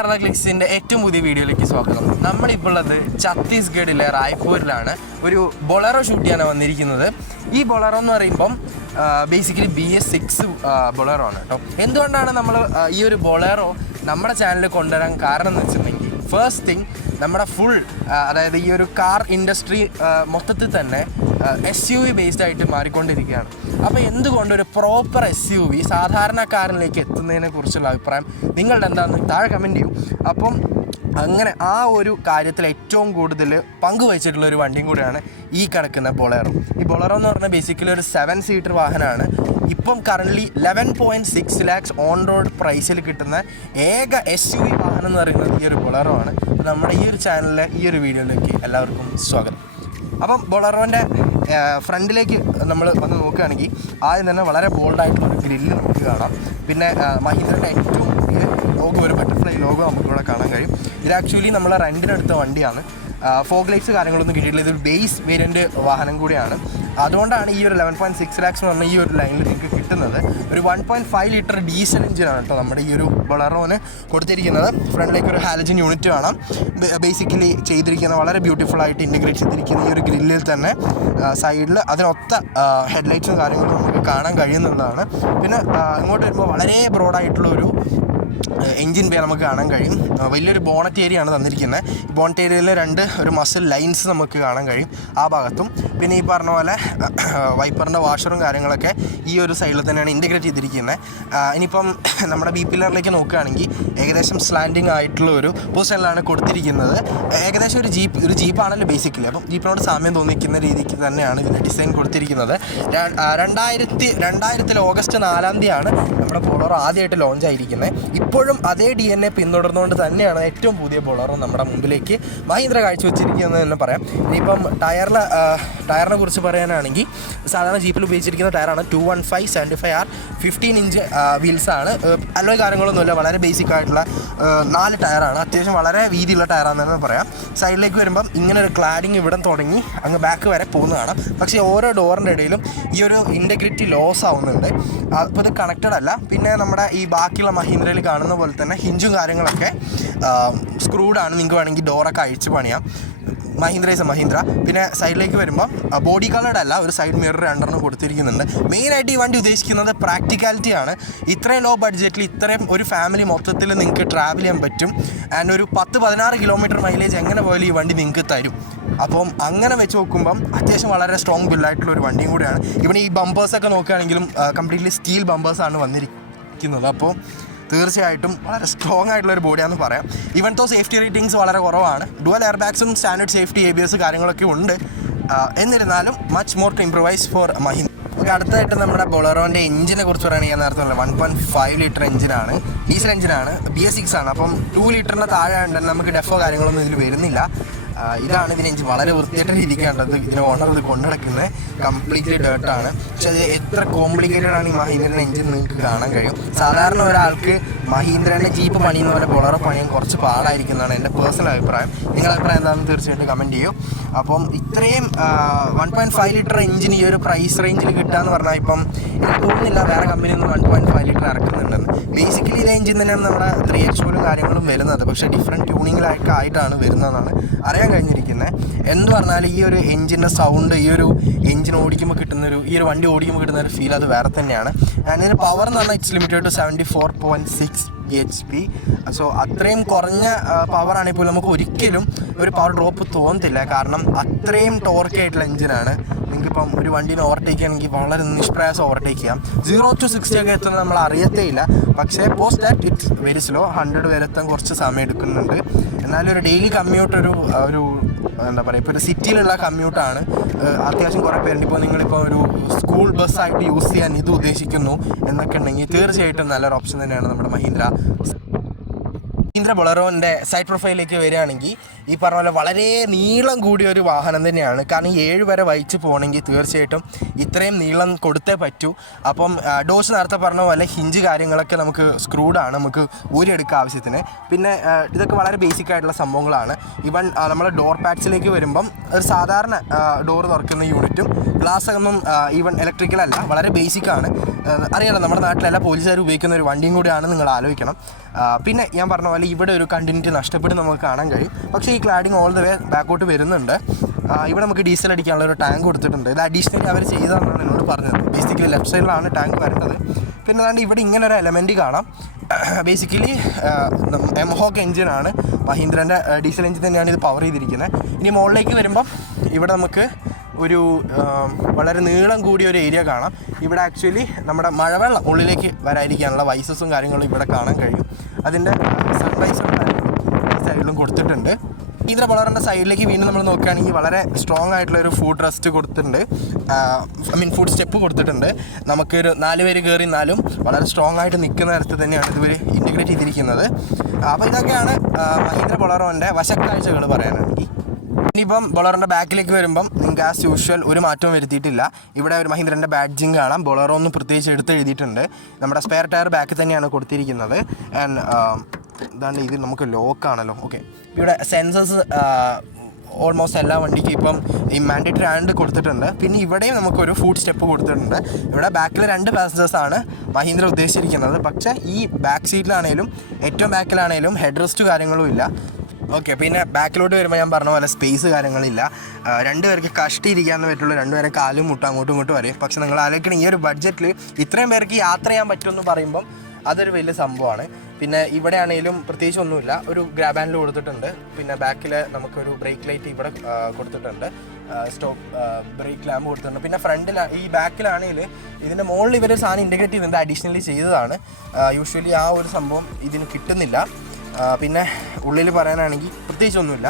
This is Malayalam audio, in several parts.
കേരള ക്ലിക്സിൻ്റെ ഏറ്റവും പുതിയ വീഡിയോയിലേക്ക് സ്വാഗതം. നമ്മളിപ്പോൾ ഉള്ളത് ഛത്തീസ്ഗഡിലെ റായ്പൂരിലാണ്. ഒരു ബൊളറോ ഷൂട്ട് ചെയ്യാനാണ് വന്നിരിക്കുന്നത്. ഈ ബൊളറോ എന്ന് പറയുമ്പം ബേസിക്കലി BS6 ബൊളറോ ആണ് കേട്ടോ. എന്തുകൊണ്ടാണ് നമ്മൾ ഈ ഒരു ബൊളറോ നമ്മുടെ ചാനലിൽ കൊണ്ടുവരാൻ കാരണം എന്ന് വെച്ചിട്ടുണ്ടെങ്കിൽ, ഫസ്റ്റ് തിങ്, നമ്മുടെ ഫുൾ അതായത് ഈ ഒരു കാർ ഇൻഡസ്ട്രി മൊത്തത്തിൽ തന്നെ SUV ബേസ്ഡ് ആയിട്ട് മാറിക്കൊണ്ടിരിക്കുകയാണ്. അപ്പോൾ എന്തുകൊണ്ടൊരു പ്രോപ്പർ SUV സാധാരണക്കാരനിലേക്ക് എത്തുന്നതിനെ കുറിച്ചുള്ള അഭിപ്രായം നിങ്ങളുടെ എന്താണെന്ന് താഴെ കമൻറ്റ് ചെയ്യും. അപ്പം അങ്ങനെ ആ ഒരു കാര്യത്തിൽ ഏറ്റവും കൂടുതൽ പങ്കുവച്ചിട്ടുള്ള ഒരു വണ്ടിയും കൂടിയാണ് ഈ കിടക്കുന്ന ബൊളറോ. ഈ ബൊളറോ എന്ന് പറഞ്ഞാൽ ബേസിക്കലി ഒരു 7 സീറ്റർ വാഹനമാണ്. ഇപ്പം കറൻ്റ്ലി 11.6 lakhs ഓൺ റോഡ് പ്രൈസിൽ കിട്ടുന്ന ഏക SUV വാഹനം എന്ന് പറയുന്നത് ഈ ഒരു ബൊളറോ ആണ്. നമ്മുടെ ഈ ഒരു ചാനലിലെ ഈ ഒരു വീഡിയോയിലേക്ക് എല്ലാവർക്കും സ്വാഗതം. അപ്പം ബൊളറോൻ്റെ ഫ്രണ്ടിലേക്ക് നമ്മൾ വന്ന് നോക്കുകയാണെങ്കിൽ ആദ്യം തന്നെ വളരെ ബോൾഡായിട്ടുള്ള ഒരു ഗ്രില്ല് നമുക്ക് കാണാം. പിന്നെ മഹീന്ദ്രൻ്റെ ഏറ്റവും പുതിയ ലോഗോ, ഒരു ബട്ടർഫ്ലൈ ലോഗോ നമുക്കിവിടെ കാണാൻ കഴിയും. ഇത് ആക്ച്വലി നമ്മൾ റെൻറ്റിനെടുത്ത വണ്ടിയാണ്. ഫോഗ് ലൈറ്റ്സ് കാര്യങ്ങളൊന്നും കിട്ടിയിട്ടില്ല. ഇതൊരു ബേസ് വേരിയൻ്റ് വാഹനം കൂടിയാണ്. അതുകൊണ്ടാണ് ഈ ഒരു 11.6 lakhs എന്ന് പറഞ്ഞ ഈ ഒരു ലൈനിൽ നിങ്ങൾക്ക് കിട്ടുന്നത്. ഒരു 1.5 ലിറ്റർ ഡീസൽ എഞ്ചിനാണ് കേട്ടോ നമ്മുടെ ഈ ഒരു ബൊളറോന് കൊടുത്തിരിക്കുന്നത്. ഫ്രണ്ടിലേക്ക് ഒരു ഹാലജൻ യൂണിറ്റ് കാണാം. ബേസിക്കലി ചെയ്തിരിക്കുന്ന വളരെ ബ്യൂട്ടിഫുൾ ആയിട്ട് ഇൻറ്റഗ്രേറ്റ് ചെയ്തിരിക്കുന്ന ഈ ഒരു ഗ്രില്ലിൽ തന്നെ സൈഡിൽ അതിനൊത്ത ഹെഡ്ലൈറ്റ്സും കാര്യങ്ങളും നമുക്ക് കാണാൻ കഴിയുന്നതാണ്. പിന്നെ ഇങ്ങോട്ട് വരുമ്പോൾ വളരെ ബ്രോഡായിട്ടുള്ള ഒരു എൻജിൻ ബേ നമുക്ക് കാണാൻ കഴിയും. വലിയൊരു ബോണറ്റ് ഏരിയ ആണ് തന്നിരിക്കുന്നത്. ഈ ബോണറ്റ് ഏരിയയിൽ ഒരു മസിൽ ലൈൻസ് നമുക്ക് കാണാൻ കഴിയും ആ ഭാഗത്തും. പിന്നെ ഈ പറഞ്ഞ പോലെ വൈപ്പറിൻ്റെ വാഷറും കാര്യങ്ങളൊക്കെ ഈ ഒരു സൈഡിൽ തന്നെയാണ് ഇൻറ്റഗ്രേറ്റ് ചെയ്തിരിക്കുന്നത്. ഇനിയിപ്പം നമ്മുടെ ബി പില്ലറിലേക്ക് നോക്കുകയാണെങ്കിൽ ഏകദേശം സ്ലാൻഡിങ് ആയിട്ടുള്ള ഒരു പൊസിഷനിലാണ് കൊടുത്തിരിക്കുന്നത്. ഏകദേശം ഒരു ജീപ്പാണല്ലോ ബേസിക്കലി. അപ്പം ജീപ്പിനോട് സാമ്യം തോന്നിക്കുന്ന രീതിക്ക് തന്നെയാണ് ഇതിൻ്റെ ഡിസൈൻ കൊടുത്തിരിക്കുന്നത്. 2000 ഓഗസ്റ്റ് 4 നമ്മുടെ ബൊളറോ ആദ്യമായിട്ട് ലോഞ്ച് ആയിരിക്കുന്നത്. ഇപ്പോഴും അതേ DNA പിന്തുടർന്നുകൊണ്ട് തന്നെയാണ് ഏറ്റവും പുതിയ ബൊളറോ നമ്മുടെ മുമ്പിലേക്ക് മഹീന്ദ്ര കാഴ്ചവെച്ചിരിക്കുന്നത് എന്ന് പറയാം. ഇനിയിപ്പം ടയറിനെ കുറിച്ച് പറയാനാണെങ്കിൽ സാധാരണ ജീപ്പിൽ ഉപയോഗിച്ചിരിക്കുന്ന ടയറാണ് 215/75R 15 ഇഞ്ച് വീൽസാണ്. അലോയ് കാര്യങ്ങളൊന്നുമില്ല, വളരെ ബേസിക് ആയിട്ടുള്ള 4 ടയറാണ്. അത്യാവശ്യം വളരെ വീതിയുള്ള ടയറാണെന്ന് പറയാം. സൈഡിലേക്ക് വരുമ്പം ഇങ്ങനെ ഒരു ക്ലാഡിങ് ഇവിടെ തുടങ്ങി അങ്ങ് ബാക്ക് വരെ പോകുന്നതാണ്. പക്ഷേ ഓരോ ഡോറിൻ്റെ ഇടയിലും ഈ ഒരു ഇൻറ്റഗ്രിറ്റി ലോസ് ആവുന്നുണ്ട്. അപ്പോൾ ഇത് കണക്റ്റഡ് അല്ല. പിന്നെ നമ്മുടെ ഈ ബാക്കിയുള്ള മഹീന്ദ്രയിൽ കാണുന്ന പോലെ തന്നെ ഹിഞ്ചും കാര്യങ്ങളൊക്കെ സ്ക്രൂഡാണ്. നിങ്ങൾക്ക് വേണമെങ്കിൽ ഡോറൊക്കെ അഴിച്ച് പണിയാം. മഹീന്ദ്ര. പിന്നെ സൈഡിലേക്ക് വരുമ്പോൾ ബോഡി കളർഡ് അല്ല, ഒരു സൈഡ് മിറർ 2 കൊടുത്തിരിക്കുന്നുണ്ട്. മെയിനായിട്ട് ഈ വണ്ടി ഉദ്ദേശിക്കുന്നത് പ്രാക്ടിക്കാലിറ്റിയാണ്. ഇത്രയും ലോ ബഡ്ജറ്റിൽ ഇത്രയും ഒരു ഫാമിലി മൊത്തത്തിൽ നിങ്ങൾക്ക് ട്രാവൽ ചെയ്യാൻ പറ്റും. ആൻഡ് ഒരു 10-16 കിലോമീറ്റർ മൈലേജ് എങ്ങനെ പോയാലും ഈ വണ്ടി നിങ്ങൾക്ക് തരും. അപ്പം അങ്ങനെ വെച്ച് നോക്കുമ്പം അത്യാവശ്യം വളരെ സ്ട്രോങ് ബിൽഡായിട്ടുള്ള ഒരു വണ്ടിയും കൂടിയാണ്. ഇവിടെ ഈ ബമ്പേഴ്സൊക്കെ നോക്കുകയാണെങ്കിലും കംപ്ലീറ്റ്ലി സ്റ്റീൽ ബമ്പേഴ്സാണ് വന്നിരിക്കുന്നത്. അപ്പോൾ തീർച്ചയായിട്ടും വളരെ സ്ട്രോങ് ആയിട്ടുള്ള ഒരു ബോഡിയാണെന്ന് പറയാം. ഈവൻ തോ സേഫ്റ്റി റേറ്റിംഗ്സ് വളരെ കുറവാണ്. ഡുവൽ എയർ ബാഗ്സും സ്റ്റാൻഡേർഡ് സേഫ്റ്റി ABS കാര്യങ്ങളൊക്കെ ഉണ്ട്. എന്നിരുന്നാലും much more to improvise for Mahindra. അടുത്തായിട്ട് നമ്മുടെ ബൊളറോൻ്റെ എഞ്ചിനെ കുറിച്ച് പറയുകയാണെങ്കിൽ ഞാൻ നേരത്തെ 1.5 ലിറ്റർ എഞ്ചിനാണ്, ഡീസൽ എഞ്ചിനാണ്, BS6 ആണ്. അപ്പം 2 ലിറ്ററിന് താഴെ ഉണ്ടെങ്കിൽ നമുക്ക് ഡെഫോ കാര്യങ്ങളൊന്നും ഇതിൽ വരുന്നില്ല. ഇതാണ് ഇതിന് എഞ്ചിൻ. വളരെ വൃത്തിയായിട്ട് രീതിക്കാണ്ടത് ഇതിന് ഓണർ ഇത് കൊണ്ടുനടക്കുന്നത് കംപ്ലീറ്റ്ലി ഡേർട്ടാണ്. പക്ഷെ അത് എത്ര കോംപ്ലിക്കേറ്റഡ് ആണ് ഈ മഹീന്ദ്രൻ്റെ എഞ്ചിൻ നിങ്ങൾക്ക് കാണാൻ കഴിയും. സാധാരണ ഒരാൾക്ക് മഹീന്ദ്രൻ്റെ ജീപ്പ് പണിയുന്ന പോലെ ബൊളറോ പണിയാൻ കുറച്ച് പാടായിരിക്കുന്നതാണ് എൻ്റെ പേഴ്സണൽ അഭിപ്രായം. നിങ്ങളുടെ അഭിപ്രായം എന്താണെന്ന് തീർച്ചയായിട്ടും കമൻറ്റ് ചെയ്യും. അപ്പം ഇത്രയും 1.5 ലിറ്റർ എഞ്ചിൻ ഈ ഒരു പ്രൈസ് റേഞ്ചിൽ കിട്ടുക എന്ന് പറഞ്ഞാൽ ഇപ്പം എനിക്ക് തോന്നുന്നില്ല വേറെ കമ്പനി ഒന്നും 1.5 ലിറ്റർ ഇറക്കുന്നുണ്ടെന്ന്. ബേസിക്കലി ഇതേ എഞ്ചിൻ തന്നെയാണ് നമ്മുടെ 3X കാര്യങ്ങളും വരുന്നത്. പക്ഷേ ഡിഫറെൻറ്റ് ട്യൂണിങ്ങിലൊക്കെ ആയിട്ടാണ് വരുന്നതെന്നാണ് അറിയാൻ കഴിഞ്ഞിരിക്കുന്നത്. എന്ന് പറഞ്ഞാൽ ഈ ഒരു എഞ്ചിൻ്റെ സൗണ്ട്, ഈ ഒരു എഞ്ചിൻ ഓടിക്കുമ്പോൾ ഈ ഒരു വണ്ടി ഓടിക്കുമ്പോൾ കിട്ടുന്ന ഒരു ഫീൽ അത് വേറെ തന്നെയാണ്. ഇതിൻ്റെ പവർ എന്ന് പറഞ്ഞാൽ it's limited to 74.6 HP. So അത്രയും കുറഞ്ഞ പവറാണെങ്കിൽ പോലും നമുക്ക് ഒരിക്കലും ഒരു പവർ ഡ്രോപ്പ് തോന്നത്തില്ല. കാരണം അത്രയും ടോർക്കായിട്ടുള്ള എഞ്ചിനാണ്. നിങ്ങൾക്കിപ്പം ഒരു വണ്ടീനെ ഓവർടേക്ക് ചെയ്യണമെങ്കിൽ വളരെ നിഷ്പ്രയാസം ഓവർടേക്ക് ചെയ്യാം. 0 to 60 ഒക്കെ എത്തുന്നത് നമ്മൾ അറിയത്തേ ഇല്ല. പക്ഷേ post that it's very slow. 100 വരെ എത്താൻ കുറച്ച് സമയം എടുക്കുന്നുണ്ട്. എന്നാലും ഒരു ഡെയിലി കമ്മ്യൂട്ട് ഒരു എന്താ പറയുക, ഇപ്പോൾ ഒരു സിറ്റിയിലുള്ള കമ്മ്യൂട്ടാണ്. അത്യാവശ്യം കുറേ പേരുണ്ട്. ഇപ്പോൾ നിങ്ങളിപ്പോൾ ഒരു സ്കൂൾ ബസ്സായിട്ട് യൂസ് ചെയ്യാൻ ഇത് ഉദ്ദേശിക്കുന്നു എന്നൊക്കെ ഉണ്ടെങ്കിൽ തീർച്ചയായിട്ടും നല്ലൊരു ഓപ്ഷൻ തന്നെയാണ് നമ്മുടെ മഹീന്ദ്ര ബൊളറോൻ്റെ സൈഡ് പ്രൊഫൈലിലേക്ക് വരികയാണെങ്കിൽ ഈ പറഞ്ഞ പോലെ വളരെ നീളം കൂടിയ ഒരു വാഹനം തന്നെയാണ്. കാരണം 7 വരെ വഹിച്ച് പോകണമെങ്കിൽ തീർച്ചയായിട്ടും ഇത്രയും നീളം കൊടുത്തേ പറ്റൂ. അപ്പം ഡോസ് നേരത്തെ പറഞ്ഞ പോലെ ഹിഞ്ച് കാര്യങ്ങളൊക്കെ നമുക്ക് സ്ക്രൂഡാണ്, നമുക്ക് ഊരിയെടുക്കുക ആവശ്യത്തിന്. പിന്നെ ഇതൊക്കെ വളരെ ബേസിക് ആയിട്ടുള്ള സംഭവങ്ങളാണ്. ഈവൻ നമ്മൾ ഡോർ പാഡ്സിലേക്ക് വരുമ്പം ഒരു സാധാരണ ഡോർ തുറക്കുന്ന യൂണിറ്റും ഗ്ലാസ് ഒന്നും ഈവൻ ഇലക്ട്രിക്കൽ അല്ല, വളരെ ബേസിക്കാണ്. അറിയാലോ നമ്മുടെ നാട്ടിലെല്ലാ പോലീസുകാർ ഉപയോഗിക്കുന്ന ഒരു വണ്ടിയും കൂടിയാണ്, നിങ്ങൾ ആലോചിക്കണം. പിന്നെ ഞാൻ പറഞ്ഞ പോലെ ഇവിടെ ഒരു കണ്ടിന്യൂറ്റി നഷ്ടപ്പെട്ട് നമുക്ക് കാണാൻ കഴിയും. പക്ഷേ ഈ ക്ലാഡിങ് ഓൾ ദ വേ ബാക്കോട്ട് വരുന്നുണ്ട്. ഇവിടെ നമുക്ക് ഡീസൽ അടിക്കാനുള്ള ഒരു ടാങ്ക് കൊടുത്തിട്ടുണ്ട്. ഇത് അഡീഷണലി അവർ ചെയ്തതെന്നാണ് എന്നോട് പറഞ്ഞത്. ബേസിക്കലി ലെഫ്റ്റ് സൈഡിലാണ് ടാങ്ക് വരേണ്ടത്. പിന്നെ അതാണ്ട് ഇവിടെ ഇങ്ങനെ ഒരു എലമെൻറ്റ് കാണാം. ബേസിക്കലി എംഹോക്ക് എഞ്ചിനാണ്, മഹീന്ദ്രൻ്റെ ഡീസൽ എഞ്ചിൻ തന്നെയാണ് ഇത് പവർ ചെയ്തിരിക്കുന്നത്. ഇനി മുകളിലേക്ക് വരുമ്പം ഇവിടെ നമുക്ക് ഒരു വളരെ നീളം കൂടിയ ഒരു ഏരിയ കാണാം. ഇവിടെ ആക്ച്വലി നമ്മുടെ മഴവെള്ളം ഉള്ളിലേക്ക് വരാതിരിക്കാനുള്ള വൈസസും കാര്യങ്ങളും ഇവിടെ കാണാൻ കഴിയും. അതിൻ്റെ സൺവൈസും ഈ സൈഡിലും കൊടുത്തിട്ടുണ്ട്. മഹീന്ദ്ര ബൊളറോൻ്റെ സൈഡിലേക്ക് വീണ്ടും നമ്മൾ നോക്കുകയാണെങ്കിൽ വളരെ സ്ട്രോങ് ആയിട്ടുള്ളൊരു ഫുഡ് റെസ്റ്റ് കൊടുത്തിട്ടുണ്ട്. ഫുഡ് സ്റ്റെപ്പ് കൊടുത്തിട്ടുണ്ട്. നമുക്കൊരു 4 പേര് കയറി നിന്നാലും വളരെ സ്ട്രോങ് ആയിട്ട് നിൽക്കുന്ന തരത്തിൽ തന്നെയാണ് ഇതുവരെ ഇൻറ്റഗ്രേറ്റ് ചെയ്തിരിക്കുന്നത്. അപ്പോൾ ഇതൊക്കെയാണ് മഹീന്ദ്ര ബൊളറോൻ്റെ വശക്കാഴ്ചകൾ പറയാനാണെങ്കിൽ. ഇനിയിപ്പം ബൊളറോൻ്റെ ബാക്കിലേക്ക് വരുമ്പം നിങ്ങൾക്ക് ആസ് യൂഷ്വൽ ഒരു മാറ്റവും വരുത്തിയിട്ടില്ല. ഇവിടെ ഒരു മഹീന്ദ്രൻ്റെ ബാഡ്ജിങ് കാണാം. ബൊളറോ ഒന്ന് പ്രത്യേകിച്ച് എടുത്ത് എഴുതിയിട്ടുണ്ട്. നമ്മുടെ സ്പെയർ ടയർ ബാക്കിൽ തന്നെയാണ് കൊടുത്തിരിക്കുന്നത്. ആൻഡ് ഇതാണ്ട് ഇത് നമുക്ക് ലോക്കാണല്ലോ. ഓക്കെ, ഇവിടെ സെൻസേഴ്സ് ഓൾമോസ്റ്റ് എല്ലാ വണ്ടിക്കും ഇപ്പം ഈ മാൻഡേറ്ററി ആൻഡ് കൊടുത്തിട്ടുണ്ട്. പിന്നെ ഇവിടെയും നമുക്കൊരു ഫുഡ് സ്റ്റെപ്പ് കൊടുത്തിട്ടുണ്ട്. ഇവിടെ ബാക്കിൽ 2 പാസഞ്ചേഴ്സാണ് മഹീന്ദ്ര ഉദ്ദേശിച്ചിരിക്കുന്നത്. പക്ഷേ ഈ ബാക്ക് സീറ്റിലാണേലും ഏറ്റവും ബാക്കിലാണേലും ഹെഡ് റെസ്റ്റ് കാര്യങ്ങളും ഇല്ല. ഓക്കെ, പിന്നെ ബാക്കിലോട്ട് വരുമ്പോൾ ഞാൻ പറഞ്ഞ പോലെ സ്പേസ് കാര്യങ്ങളില്ല. 2 പേർക്ക് കഷ്ടിയിരിക്കാമെന്ന് പറ്റുള്ളൂ. 2 പേരെ കാലും മുട്ടും അങ്ങോട്ടും ഇങ്ങോട്ടും വരും. പക്ഷെ നിങ്ങൾ ആലോചിക്കണം, ഈ ഒരു ബഡ്ജറ്റിൽ ഇത്രയും പേർക്ക് യാത്ര ചെയ്യാൻ പറ്റുമെന്ന് പറയുമ്പം അതൊരു വലിയ സംഭവമാണ്. പിന്നെ ഇവിടെ ആണെങ്കിലും പ്രത്യേകിച്ച് ഒന്നുമില്ല. ഒരു ഗ്രാബ് ഹാൻഡിൽ കൊടുത്തിട്ടുണ്ട്. പിന്നെ ബാക്കിൽ നമുക്കൊരു ബ്രേക്ക് ലൈറ്റ് ഇവിടെ കൊടുത്തിട്ടുണ്ട്. സ്റ്റോപ്പ് ബ്രേക്ക് ലാമ്പ് കൊടുത്തിട്ടുണ്ട്. പിന്നെ ഫ്രണ്ടിൽ ഈ ബാക്കിലാണെങ്കിൽ ഇതിൻ്റെ മുകളിൽ ഇവർ സാധനം ഇൻറ്റഗ്രേറ്റ് ചെയ്യുന്നുണ്ട്. അഡീഷണലി ചെയ്തതാണ്. യൂഷ്വലി ആ ഒരു സംഭവം ഇതിന് കിട്ടുന്നില്ല. പിന്നെ ഉള്ളിൽ പറയാനാണെങ്കിൽ പ്രത്യേകിച്ചൊന്നുമില്ല.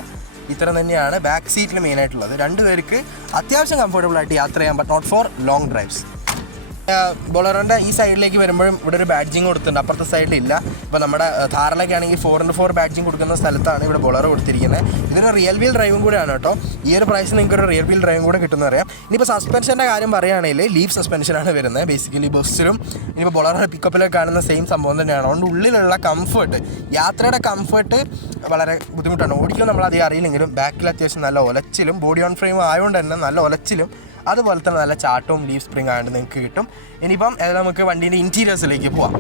ഇത്ര തന്നെയാണ് ബാക്ക് സീറ്റിൽ മെയിനായിട്ടുള്ളത്. 2 പേർക്ക് അത്യാവശ്യം കംഫർട്ടബിളായിട്ട് യാത്ര ചെയ്യാം, but not for long drives. ബൊളറോൻ്റെ ഈ സൈഡിലേക്ക് വരുമ്പോഴും ഇവിടെ ഒരു ബാഡ്ജിങ് കൊടുത്തിട്ടുണ്ട്. അപ്പുറത്തെ സൈഡിലില്ല. ഇപ്പോൾ നമ്മുടെ ഥാറിലൊക്കെ ആണെങ്കിൽ 4x4 ബാഡ്ജിങ് കൊടുക്കുന്ന സ്ഥലത്താണ് ഇവിടെ ബൊളറോ കൊടുത്തിരിക്കുന്നത്. ഇതൊരു റിയൽ വീൽ ഡ്രൈവും കൂടെയാണ് കേട്ടോ. ഈ ഒരു പ്രൈസിൽ നിങ്ങൾക്ക് ഒരു റിയൽ വീൽ ഡ്രൈവും കൂടെ കിട്ടുമെന്ന് അറിയാം. ഇനിയിപ്പോൾ സസ്പെൻഷൻ്റെ കാര്യം പറയുകയാണെങ്കിൽ ലീഫ് സസ്പെൻഷനാണ് വരുന്നത്. ബേസിക്കലി ബസ്സിലും ഇനിയിപ്പോൾ ബൊളറോ പിക്കപ്പിലൊക്കെ കാണുന്ന സെയിം സംഭവം തന്നെയാണ്. അതുകൊണ്ട് ഉള്ളിലുള്ള കംഫർട്ട്, യാത്രയുടെ കംഫർട്ട് വളരെ ബുദ്ധിമുട്ടാണ്. ഓടിക്കും നമ്മളധികം അറിയില്ലെങ്കിലും ബാക്കിൽ അത്യാവശ്യം നല്ല ഒലച്ചിലും ബോഡി ഓൺ ഫ്രെയിം ആയതുകൊണ്ട് തന്നെ നല്ല ഒലച്ചിലും അതുപോലെ തന്നെ നല്ല ചാട്ടവും ലീഫ് സ്പ്രിങ് ആയതുകൊണ്ട് നിങ്ങൾക്ക് കിട്ടും. ഇനിയിപ്പം നമുക്ക് വണ്ടീൻ്റെ ഇൻറ്റീരിയേഴ്സിലേക്ക് പോവാം.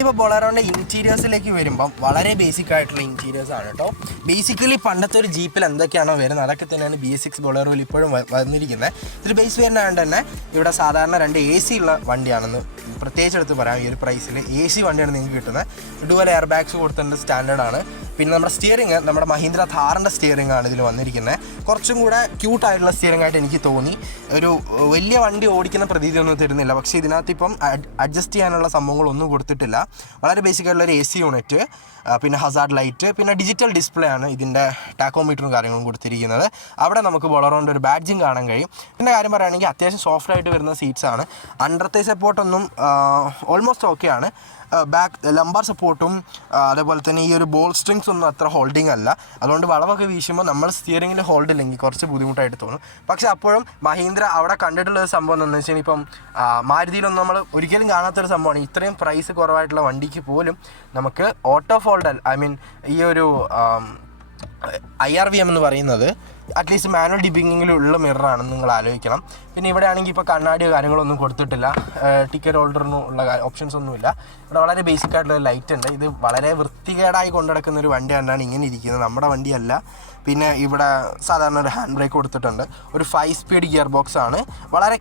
ഇപ്പോൾ ബൊളറോൻ്റെ ഇൻറ്റീരിയേഴ്സിലേക്ക് വരുമ്പം വളരെ ബേസിക് ആയിട്ടുള്ള ഇൻറ്റീരിയേഴ്സ് ആണ് കേട്ടോ. ബേസിക്കലി പണ്ടത്തെ ഒരു ജീപ്പിൽ എന്തൊക്കെയാണോ വരുന്നത് അതൊക്കെ തന്നെയാണ് BS6 ബൊളറോയിൽ ഇപ്പോഴും വന്നിരിക്കുന്നത്. ഇതൊരു ബേസ് വരുന്നതുകൊണ്ട് തന്നെ ഇവിടെ സാധാരണ 2 AC ഉള്ള വണ്ടിയാണെന്ന് പ്രത്യേകിച്ച് എടുത്ത് പറയാം. ഈ ഒരു പ്രൈസിൽ AC വണ്ടിയാണ് നിങ്ങൾക്ക് കിട്ടുന്നത്. ഡുവൽ എയർ ബാഗ്സ് കൊടുത്തിട്ടുണ്ട്, സ്റ്റാൻഡേർഡാണ്. പിന്നെ നമ്മുടെ സ്റ്റിയറിങ് നമ്മുടെ മഹീന്ദ്ര ഥാറിൻ്റെ സ്റ്റിയറിംഗ് ആണ് ഇതിൽ വന്നിരിക്കുന്നത്. കുറച്ചും കൂടെ ക്യൂട്ടായിട്ടുള്ള സ്റ്റിയറിംഗ് ആയിട്ട് എനിക്ക് തോന്നി. ഒരു വലിയ വണ്ടി ഓടിക്കുന്ന പ്രതീതി ഒന്നും തരുന്നില്ല. പക്ഷേ ഇതിനകത്ത് ഇപ്പം അഡ്ജസ്റ്റ് ചെയ്യാനുള്ള സംഭവങ്ങളൊന്നും കൊടുത്തിട്ടില്ല. വളരെ ബേസിക് ആയിട്ടുള്ള ഒരു AC യൂണിറ്റ്, പിന്നെ ഹസാർഡ് ലൈറ്റ്, പിന്നെ ഡിജിറ്റൽ ഡിസ്പ്ലേ ആണ് ഇതിൻ്റെ ടാക്കോമീറ്ററും കാര്യങ്ങളും കൊടുത്തിരിക്കുന്നത്. അവിടെ നമുക്ക് ബൊളറോൻ്റെ ഒരു ബാഡ്ജിങ് കാണാൻ കഴിയും. പിന്നെ കാര്യം പറയുകയാണെങ്കിൽ അത്യാവശ്യം സോഫ്റ്റ് ആയിട്ട് വരുന്ന സീറ്റ്സാണ്. അണ്ടർ തൈ സപ്പോർട്ടൊന്നും ഓൾമോസ്റ്റ് ഓക്കെയാണ്. ബാക്ക് ലംബാർ സപ്പോർട്ടും അതേപോലെ തന്നെ ഈ ഒരു ബോൾ സ്ട്രിങ്സ് ഒന്നും അത്ര ഹോൾഡിംഗ് അല്ല. അതുകൊണ്ട് വളവൊക്കെ വീശുമ്പോൾ നമ്മൾ സ്റ്റിയറിങ്ങിൽ ഹോൾഡ് ഇല്ലെങ്കിൽ കുറച്ച് ബുദ്ധിമുട്ടായിട്ട് തോന്നും. പക്ഷേ അപ്പോഴും മഹീന്ദ്ര അവിടെ കണ്ടിട്ടുള്ള സംഭവം എന്താണെന്ന് വെച്ചാൽ ഇപ്പം മാരുതിയിലൊന്നും നമ്മൾ ഒരിക്കലും കാണാത്തൊരു സംഭവമാണ്. ഇത്രയും പ്രൈസ് കുറവായിട്ടുള്ള വണ്ടിക്ക് പോലും നമുക്ക് ഓട്ടോ ഫോൾഡ് ഈ ഒരു IRVM എന്ന് പറയുന്നത് അറ്റ്ലീസ്റ്റ് മാനുവൽ ഡിപ്പിങ്ങിലുള്ള മിററാണെന്ന് നിങ്ങൾ ആലോചിക്കണം. പിന്നെ ഇവിടെ ആണെങ്കിൽ ഇപ്പോൾ കണ്ണാടിയോ കാര്യങ്ങളൊന്നും കൊടുത്തിട്ടില്ല. ടിക്കറ്റ് ഹോൾഡറിനും ഉള്ള ഓപ്ഷൻസ് ഒന്നുമില്ല. ഇവിടെ വളരെ ബേസിക് ആയിട്ടുള്ള ലൈറ്റ് ഉണ്ട്. ഇത് വളരെ വൃത്തികേടായി കൊണ്ടുനടക്കുന്ന ഒരു വണ്ടി കണ്ടാണ് ഇങ്ങനെ ഇരിക്കുന്നത്, നമ്മുടെ വണ്ടിയല്ല. പിന്നെ ഇവിടെ സാധാരണ ഒരു ഹാൻഡ് ബ്രേക്ക് കൊടുത്തിട്ടുണ്ട്. ഒരു 5 സ്പീഡ് ഗിയർ ബോക്സ് ആണ്. വളരെ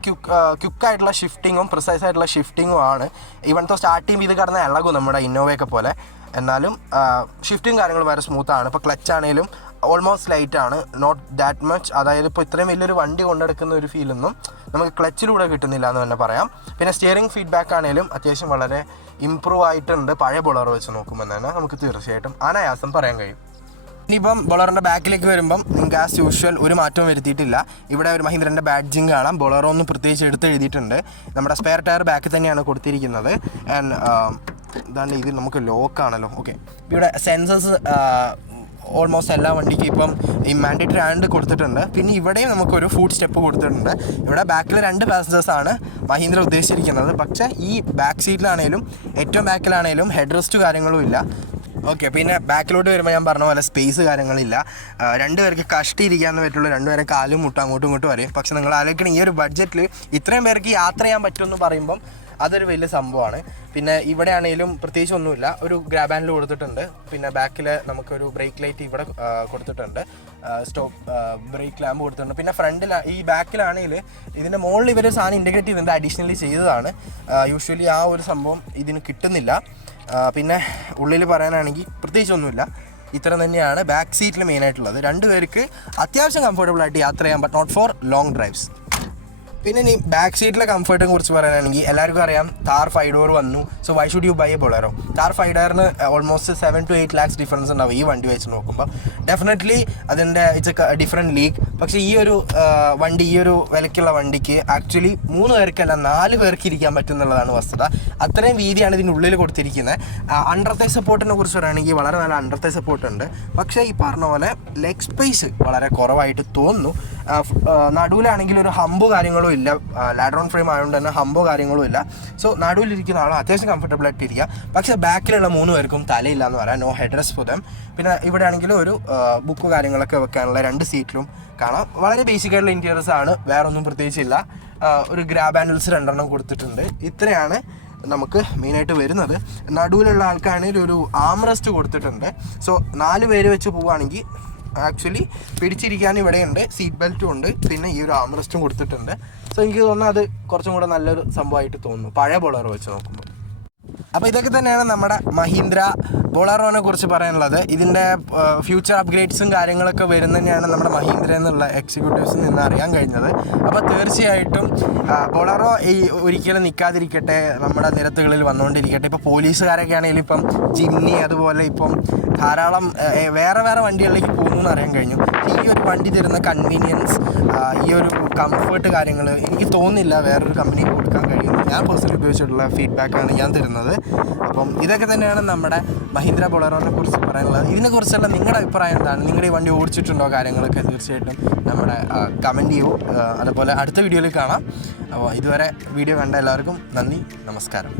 ക്വിക്കായിട്ടുള്ള ഷിഫ്റ്റിങ്ങും പ്രിസൈസ് ആയിട്ടുള്ള ഷിഫ്റ്റിങ്ങും ആണ്. ഇവനത്തെ സ്റ്റാർട്ട് ചെയ്യുമ്പോൾ ഇത് കടന്ന് ഇളകും നമ്മുടെ ഇന്നോവയൊക്കെ പോലെ. എന്നാലും ഷിഫ്റ്റും കാര്യങ്ങളും വളരെ സ്മൂത്താണ്. ഇപ്പോൾ ക്ലച്ച് ആണെങ്കിലും ഓൾമോസ്റ്റ് ലൈറ്റാണ്, നോട്ട് ദാറ്റ് മച്ച്. അതായത് ഇപ്പോൾ ഇത്രയും വലിയൊരു വണ്ടി കൊണ്ടെടുക്കുന്ന ഒരു ഫീലൊന്നും നമുക്ക് ക്ലച്ചിലൂടെ കിട്ടുന്നില്ല എന്ന് തന്നെ പറയാം. പിന്നെ സ്റ്റിയറിംഗ് ഫീഡ്ബാക്ക് ആണെങ്കിലും അത്യാവശ്യം വളരെ ഇമ്പ്രൂവ് ആയിട്ടുണ്ട് പഴയ ബൊളറോ വെച്ച് നോക്കുമ്പോൾ തന്നെ നമുക്ക് തീർച്ചയായിട്ടും അനായാസം പറയാൻ കഴിയും. ഇനിയിപ്പം ബൊളറോൻ്റെ ബാക്കിലേക്ക് വരുമ്പം നിങ്ങൾക്ക് ആസ് യൂഷ്വൽ ഒരു മാറ്റവും വരുത്തിയിട്ടില്ല. ഇവിടെ ഒരു മഹീന്ദ്രൻ്റെ ബാഡ്ജിങ് കാണാം. ബൊളറോ ഒന്ന് പ്രത്യേകിച്ച് എടുത്ത് എഴുതിയിട്ടുണ്ട്. നമ്മുടെ സ്പെയർ ടയർ ബാക്കിൽ തന്നെയാണ് കൊടുത്തിരിക്കുന്നത്. ആൻഡ് ഇതാണ്ട് ഇത് നമുക്ക് ലോക്കാണല്ലോ. ഓക്കെ, ഇവിടെ സെൻസേഴ്സ് ഓൾമോസ്റ്റ് എല്ലാ വണ്ടിക്കും ഇപ്പം ഈ മാൻഡേറ്ററി ആൻഡ് കൊടുത്തിട്ടുണ്ട്. പിന്നെ ഇവിടെയും നമുക്കൊരു ഫുഡ് സ്റ്റെപ്പ് കൊടുത്തിട്ടുണ്ട്. ഇവിടെ ബാക്കിൽ 2 പാസഞ്ചേഴ്സാണ് മഹീന്ദ്ര ഉദ്ദേശിച്ചിരിക്കുന്നത്. പക്ഷേ ഈ ബാക്ക് സീറ്റിലാണേലും ഏറ്റവും ബാക്കിലാണേലും ഹെഡ് റെസ്റ്റ് കാര്യങ്ങളും ഇല്ല. ഓക്കെ, പിന്നെ ബാക്കിലോട്ട് വരുമ്പോൾ ഞാൻ പറഞ്ഞ പോലെ സ്പേസ് കാര്യങ്ങളില്ല. 2 പേർക്ക് കഷ്ടിയിരിക്കാമെന്ന് പറ്റുള്ളൂ. 2 പേരെ കാലും മുട്ടും അങ്ങോട്ടും ഇങ്ങോട്ടും വരും. പക്ഷെ നിങ്ങൾ ആലോചിക്കണം, ഈ ഒരു ബഡ്ജറ്റിൽ ഇത്രയും പേർക്ക് യാത്ര ചെയ്യാൻ പറ്റുമെന്ന് പറയുമ്പം അതൊരു വലിയ സംഭവമാണ്. പിന്നെ ഇവിടെ ആണെങ്കിലും പ്രത്യേകിച്ച് ഒന്നുമില്ല, ഒരു ഗ്രാബ് ഹാൻഡിൽ കൊടുത്തിട്ടുണ്ട്. പിന്നെ ബാക്കിൽ നമുക്കൊരു ബ്രേക്ക് ലൈറ്റ് ഇവിടെ കൊടുത്തിട്ടുണ്ട്, സ്റ്റോപ്പ് ബ്രേക്ക് ലാമ്പ് കൊടുത്തിട്ടുണ്ട്. പിന്നെ ഫ്രണ്ടിൽ ഈ ബാക്കിലാണെങ്കിൽ ഇതിൻ്റെ മുകളിൽ ഇവർ സാധനം ഇൻറ്റഗ്രേറ്റ് ചെയ്തിട്ടുണ്ട്, അഡീഷണലി ചെയ്തതാണ്. യൂഷ്വലി ആ ഒരു സംഭവം ഇതിന് കിട്ടുന്നില്ല. പിന്നെ ഉള്ളിൽ പറയാനാണെങ്കിൽ പ്രത്യേകിച്ചൊന്നുമില്ല, ഇത്ര തന്നെയാണ് ബാക്ക് സീറ്റിൽ മെയിനായിട്ടുള്ളത്. 2 പേർക്ക് അത്യാവശ്യം കംഫർട്ടബിളായിട്ട് യാത്ര ചെയ്യാം, but not for long drives. പിന്നെ ഇനി ബാക്ക് സീറ്റിലെ കംഫർട്ടിനെ കുറിച്ച് പറയാനാണെങ്കിൽ എല്ലാവർക്കും അറിയാം Thar 5 door വന്നു. So why should you buy a Bolero? Thar 5 doorന് ഓൾമോസ്റ്റ് 7 to 8 lakhs ഡിഫറൻസ് ഉണ്ടാവും ഈ വണ്ടി വെച്ച് നോക്കുമ്പോൾ. ഡെഫിനറ്റ്ലി അതിൻ്റെ ഇറ്റ്സ് എ ഡിഫറെൻറ്റ് ലീഗ്. പക്ഷേ ഈ ഒരു വണ്ടി, ഈ ഒരു വിലയ്ക്കുള്ള വണ്ടിക്ക് ആക്ച്വലി 3 പേർക്കല്ല 4 പേർക്ക് ഇരിക്കാൻ പറ്റുന്നുള്ളതാണ് വസ്തുത. അത്രയും വീതിയാണ് ഇതിൻ്റെ ഉള്ളിൽ കൊടുത്തിരിക്കുന്നത്. അണ്ടർ തൈ സപ്പോർട്ടിനെ കുറിച്ച് പറയുകയാണെങ്കിൽ വളരെ നല്ല അണ്ടർ തൈ സപ്പോർട്ട് ഉണ്ട്. പക്ഷേ ഈ പറഞ്ഞ പോലെ ലെഗ് സ്പേസ് വളരെ കുറവായിട്ട് തോന്നുന്നു. നടുവിലാണെങ്കിൽ ഒരു ഹമ്പോ കാര്യങ്ങളോ ഇല്ല, ലാഡ്രോൺ ഫ്രെയിം ആയതുകൊണ്ട് തന്നെ ഹമ്പോ കാര്യങ്ങളും ഇല്ല. സോ നടുവിലിരിക്കുന്ന ആൾ അത്യാവശ്യം കംഫർട്ടബിൾ ആയിട്ട് ഇരിക്കുക. പക്ഷേ ബാക്കിലുള്ള 3 പേർക്കും തലയില്ല എന്ന് പറയാം, no head rest for them. പിന്നെ ഇവിടെ ആണെങ്കിലും ഒരു ബുക്ക് കാര്യങ്ങളൊക്കെ വെക്കാനുള്ള 2 സീറ്റിലും കാണാം. വളരെ ബേസിക് ആയിട്ടുള്ള ഇൻറ്റീരിയേഴ്സ് ആണ്, വേറെ ഒന്നും പ്രത്യേകിച്ചില്ല. ഒരു ഗ്രാബ് ഹാൻഡിൽസ് 2 കൊടുത്തിട്ടുണ്ട്. ഇത്രയാണ് നമുക്ക് മെയിനായിട്ട് വരുന്നത്. നടുവിലുള്ള ആൾക്കാണെങ്കിൽ ഒരു ആംറെസ്റ്റ് കൊടുത്തിട്ടുണ്ട്. സോ 4 പേര് വെച്ച് പോവുകയാണെങ്കിൽ ആക്ച്വലി പിടിച്ചിരിക്കാൻ ഇവിടെയുണ്ട്, സീറ്റ് ബെൽറ്റും ഉണ്ട്, പിന്നെ ഈ ഒരു ആംറെസ്റ്റും കൊടുത്തിട്ടുണ്ട്. സോ എനിക്ക് തോന്നുന്നു അത് കുറച്ചും കൂടെ നല്ലൊരു സംഭവമായിട്ട് തോന്നുന്നു പഴയ ബൊളേറോ വെച്ച് നോക്കുമ്പോൾ. അപ്പോൾ ഇതൊക്കെ തന്നെയാണ് നമ്മുടെ മഹീന്ദ്ര ബൊളേറോനെ കുറിച്ച് പറയാനുള്ളത്. ഇതിൻ്റെ ഫ്യൂച്ചർ അപ്ഗ്രേഡ്സും കാര്യങ്ങളൊക്കെ വരുന്ന തന്നെയാണ് നമ്മുടെ മഹീന്ദ്ര എന്നുള്ള എക്സിക്യൂട്ടീവ്സിൽ നിന്ന് അറിയാൻ കഴിഞ്ഞത്. അപ്പോൾ തീർച്ചയായിട്ടും ബൊളേറോ ഒരിക്കലും നിൽക്കാതിരിക്കട്ടെ, നമ്മുടെ നിരത്തുകളിൽ വന്നുകൊണ്ടിരിക്കട്ടെ. ഇപ്പോൾ പോലീസുകാരൊക്കെ ആണെങ്കിലും ഇപ്പം ജിംനി അതുപോലെ ഇപ്പം ധാരാളം വേറെ വണ്ടികളിലേക്ക് പോകുന്നു എന്ന് അറിയാൻ കഴിഞ്ഞു. ഈ ഒരു വണ്ടി തരുന്ന കൺവീനിയൻസ്, ഈ ഒരു കംഫർട്ട് കാര്യങ്ങൾ എനിക്ക് തോന്നുന്നില്ല വേറൊരു കമ്പനിക്ക് കൊടുക്കാൻ കഴിയുന്നു. ഞാൻ പേഴ്സണലി ഉപയോഗിച്ചിട്ടുള്ള ഫീഡ്ബാക്കാണ് ഞാൻ തരുന്നത്. അപ്പം ഇതൊക്കെ തന്നെയാണ് നമ്മുടെ മഹീന്ദ്ര ബൊളേറോനെ കുറിച്ച് പറയാനുള്ളത്. ഇതിനെക്കുറിച്ചുള്ള നിങ്ങളുടെ അഭിപ്രായം എന്താണ്? നിങ്ങളുടെ ഈ വണ്ടി ഓടിച്ചിട്ടുണ്ടോ? കാര്യങ്ങളൊക്കെ തീർച്ചയായിട്ടും നമ്മുടെ കമൻറ്റ് ചെയ്യൂ. അതുപോലെ അടുത്ത വീഡിയോയിൽ കാണാം. അപ്പോൾ ഇതുവരെ വീഡിയോ കണ്ട എല്ലാവർക്കും നന്ദി, നമസ്കാരം.